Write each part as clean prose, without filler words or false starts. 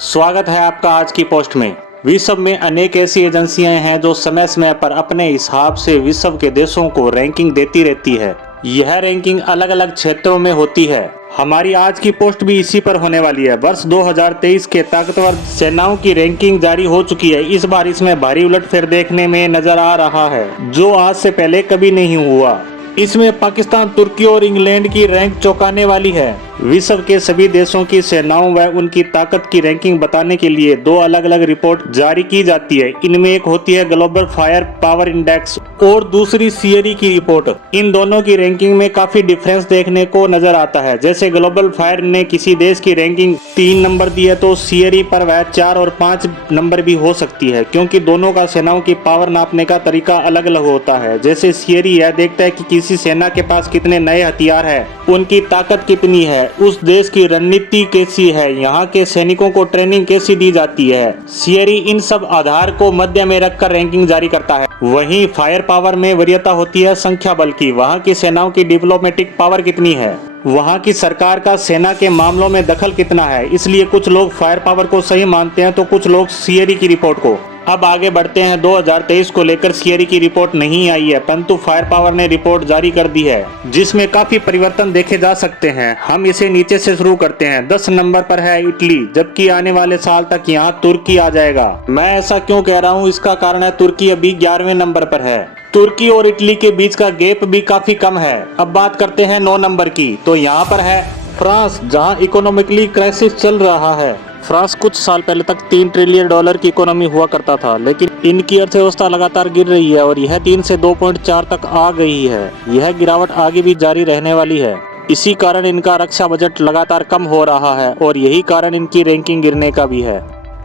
स्वागत है आपका आज की पोस्ट में। विश्व में अनेक ऐसी एजेंसियां हैं जो समय समय पर अपने हिसाब से विश्व के देशों को रैंकिंग देती रहती है। यह रैंकिंग अलग अलग क्षेत्रों में होती है। हमारी आज की पोस्ट भी इसी पर होने वाली है। वर्ष 2023 के ताकतवर सेनाओं की रैंकिंग जारी हो चुकी है। इस बार इसमें भारी उलटफेर देखने में नजर आ रहा है, जो आज से पहले कभी नहीं हुआ। इसमें पाकिस्तान, तुर्की और इंग्लैंड की रैंक चौंकाने वाली है। विश्व के सभी देशों की सेनाओं व उनकी ताकत की रैंकिंग बताने के लिए दो अलग अलग रिपोर्ट जारी की जाती है। इनमें एक होती है ग्लोबल फायर पावर इंडेक्स और दूसरी सीएरी की रिपोर्ट। इन दोनों की रैंकिंग में काफी डिफरेंस देखने को नजर आता है। जैसे ग्लोबल फायर ने किसी देश की रैंकिंग 3 नंबर दी है, तो सीएरी पर वह 4 और 5 नंबर भी हो सकती है, क्योंकि दोनों का सेनाओं की पावर नापने का तरीका अलग अलग होता है। जैसे सीएरी यह देखता है कि किसी सेना के पास कितने नए हथियार है, उनकी ताकत कितनी है, उस देश की रणनीति कैसी है, यहाँ के सैनिकों को ट्रेनिंग कैसी दी जाती है। सीएरी इन सब आधार को मध्य में रखकर रैंकिंग जारी करता है। वहीं फायर पावर में वरीयता होती है संख्या बल की। वहाँ की सेनाओं की डिप्लोमेटिक पावर कितनी है, वहाँ की सरकार का सेना के मामलों में दखल कितना है। इसलिए कुछ लोग फायर पावर को सही मानते हैं तो कुछ लोग सीएरी की रिपोर्ट को। अब आगे बढ़ते हैं। 2023 को लेकर सीएरी की रिपोर्ट नहीं आई है, परंतु फायर पावर ने रिपोर्ट जारी कर दी है, जिसमें काफी परिवर्तन देखे जा सकते हैं। हम इसे नीचे से शुरू करते हैं। 10 नंबर पर है इटली, जबकि आने वाले साल तक यहाँ तुर्की आ जाएगा। मैं ऐसा क्यों कह रहा हूँ, इसका कारण है तुर्की अभी 11वें नंबर पर है। तुर्की और इटली के बीच का गैप भी काफी कम है। अब बात करते हैं 9 नंबर की, तो यहाँ पर है फ्रांस, जहाँ इकोनॉमिकली क्राइसिस चल रहा है। फ्रांस कुछ साल पहले तक $3 ट्रिलियन की इकोनॉमी हुआ करता था, लेकिन इनकी अर्थव्यवस्था लगातार गिर रही है और यह 3 से 2.4 तक आ गई है। यह गिरावट आगे भी जारी रहने वाली है। इसी कारण इनका रक्षा बजट लगातार कम हो रहा है और यही कारण इनकी रैंकिंग गिरने का भी है।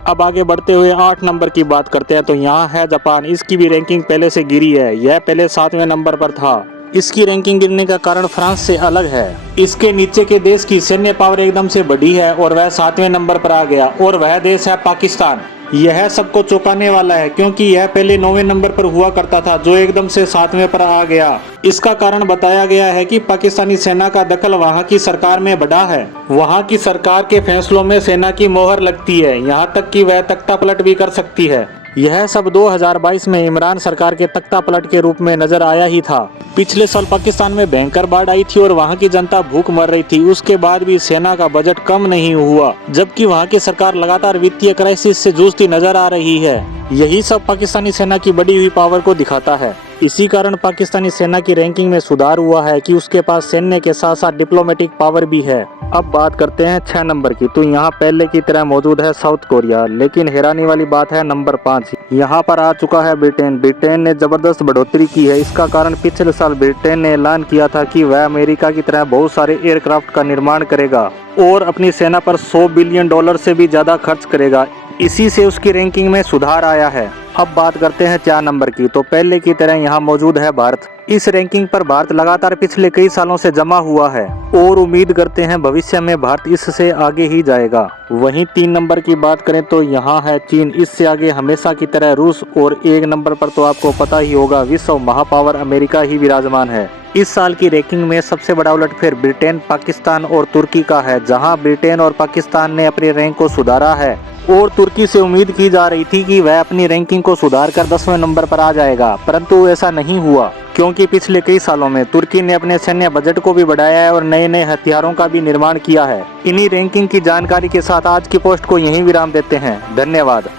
अब आगे बढ़ते हुए 8 नंबर की बात करते हैं, तो यहाँ है जापान। इसकी भी रैंकिंग पहले से गिरी है। यह पहले 7वें नंबर पर था। इसकी रैंकिंग गिरने का कारण फ्रांस से अलग है। इसके नीचे के देश की सैन्य पावर एकदम से बढ़ी है और वह 7वें नंबर पर आ गया, और वह देश है पाकिस्तान। यह सबको चौंकाने वाला है, क्योंकि यह पहले 9वें नंबर पर हुआ करता था, जो एकदम से 7वें पर आ गया। इसका कारण बताया गया है कि पाकिस्तानी सेना का दखल वहां की सरकार में बढ़ा है। वहां की सरकार के फैसलों में सेना की मोहर लगती है, यहाँ तक कि वह तख्ता पलट भी कर सकती है। यह सब 2022 में इमरान सरकार के तख्ता पलट के रूप में नजर आया ही था। पिछले साल पाकिस्तान में भयंकर बाढ़ आई थी और वहां की जनता भूख मर रही थी। उसके बाद भी सेना का बजट कम नहीं हुआ, जबकि वहां की सरकार लगातार वित्तीय क्राइसिस से जूझती नजर आ रही है। यही सब पाकिस्तानी सेना की बढ़ी हुई पावर को दिखाता है। इसी कारण पाकिस्तानी सेना की रैंकिंग में सुधार हुआ है कि उसके पास सैन्य के साथ साथ डिप्लोमेटिक पावर भी है। अब बात करते हैं 6 नंबर की, तो यहाँ पहले की तरह मौजूद है साउथ कोरिया, लेकिन हैरानी वाली बात है नंबर 5। यहाँ पर आ चुका है ब्रिटेन। ब्रिटेन ने जबरदस्त बढ़ोतरी की है। इसका कारण पिछले साल ब्रिटेन ने ऐलान किया था कि वह अमेरिका की तरह बहुत सारे एयरक्राफ्ट का निर्माण करेगा और अपनी सेना पर $100 बिलियन से भी ज्यादा खर्च करेगा। इसी से उसकी रैंकिंग में सुधार आया है। अब बात करते हैं 4 नंबर की, तो पहले की तरह यहाँ मौजूद है भारत। इस रैंकिंग पर भारत लगातार पिछले कई सालों से जमा हुआ है और उम्मीद करते हैं भविष्य में भारत इससे आगे ही जाएगा। वहीं 3 नंबर की बात करें तो यहाँ है चीन। इससे आगे हमेशा की तरह रूस, और 1 नंबर पर तो आपको पता ही होगा विश्व महापावर अमेरिका ही विराजमान है। इस साल की रैंकिंग में सबसे बड़ा उलटफेर ब्रिटेन, पाकिस्तान और तुर्की का है, जहां ब्रिटेन और पाकिस्तान ने अपनी रैंक को सुधारा है और तुर्की से उम्मीद की जा रही थी कि वह अपनी रैंकिंग को सुधारकर 10वें नंबर पर आ जाएगा, परंतु ऐसा नहीं हुआ, क्योंकि पिछले कई सालों में तुर्की ने अपने सैन्य बजट को भी बढ़ाया है और नए नए हथियारों का भी निर्माण किया है। इन्हीं रैंकिंग की जानकारी के साथ आज की पोस्ट को यहीं विराम देते हैं। धन्यवाद।